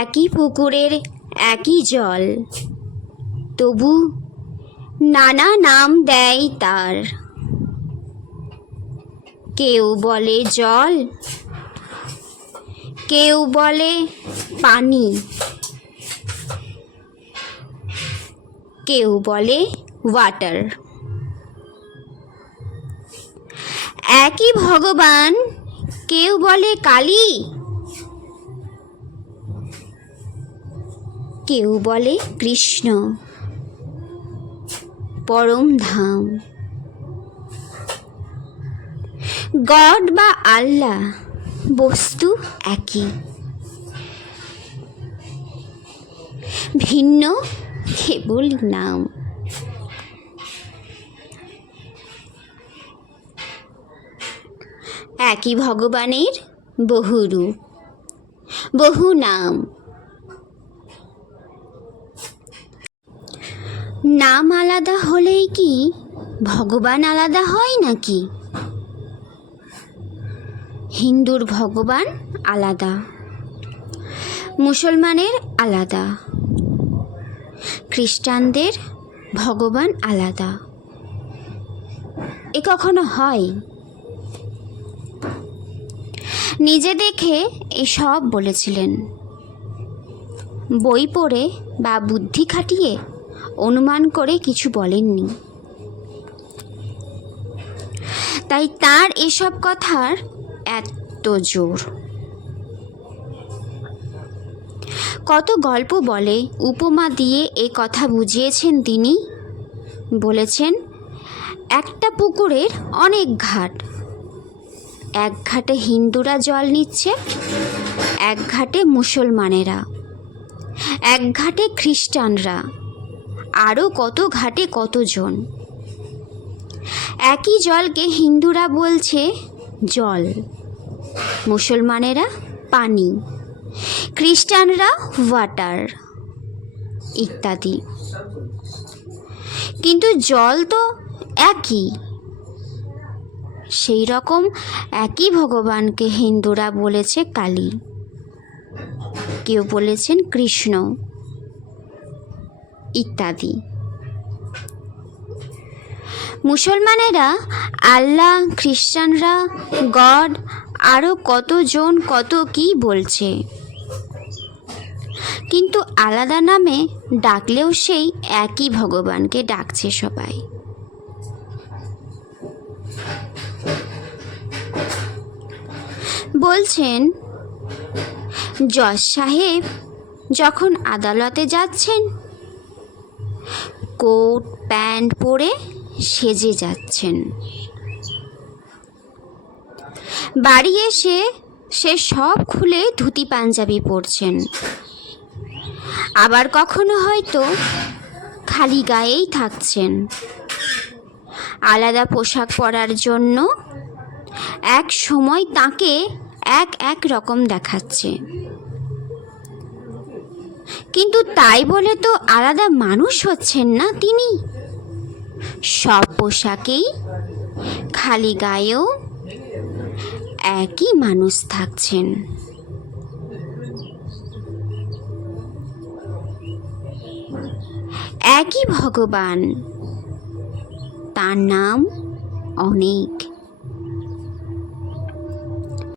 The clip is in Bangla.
একই পুকুরের একই জল, তবু নানা নাম দেয় তার। কেউ বলে জল, কেউ বলে পানি, কেউ বলে ওয়াটার। একই ভগবান, কেউ বলে কালী, কেউ বলে কৃষ্ণ, পরম ধাম। গড বা আল্লাহ বস্তু একই, ভিন্ন কেবল নাম। একই ভগবানের বহু রূপ, বহু নাম। নাম আলাদা হলেই কি ভগবান আলাদা হয় নাকি? হিন্দুর ভগবান আলাদা, মুসলমানের আলাদা, খ্রিস্টানদের ভগবান আলাদা। এ কখনো হয়? নিজে দেখে এসব বলেছিলেন, বই পড়ে বা বুদ্ধি খাটিয়ে অনুমান করে কিছু বলেননি। তাই তার এসব কথার এত জোর। কত গল্প বলে, উপমা দিয়ে এ কথা বুঝিয়েছেন তিনি। বলেছেন, একটা পুকুরের অনেক ঘাট, এক ঘাটে হিন্দুরা জল নিচ্ছে, এক ঘাটে মুসলমানেরা, এক ঘাটে খ্রিস্টানরা, আরও কত ঘাটে কতজন। একই জলকে হিন্দুরা বলছে জল, মুসলমানেরা পানি, খ্রিস্টানরা ওয়াটার ইত্যাদি। কিন্তু জল তো একই। সেই রকম একই ভগবানকে হিন্দুরা বলেছে কালী, কেউ বলেছেন কৃষ্ণ ইত্যাদি। মুসলমানেরা আল্লাহ, খ্রিস্টানরা গড, আরও কতজন কত কি বলছে। কিন্তু আলাদা নামে ডাকলেও সেই একই ভগবানকে ডাকছে সবাই। বলছেন, জজ সাহেব যখন আদালতে যাচ্ছেন, কোট প্যান্ট পরে সেজে যাচ্ছেন, বাড়ি এসে সে সব খুলে ধুতি পাঞ্জাবি পরছেন। আবার কখনো হয়তো খালি গায়েই থাকছেন। আলাদা পোশাক পরার জন্য এক সময় তাকে এক রকম দেখাচ্ছে, কিন্তু তাই বলে তো আলাদা মানুষ হচ্ছেন না তিনি। সব পোশাকেই, খালি গায়েও একই মানুষ থাকছেন। একই ভগবান, তার নাম অনেক।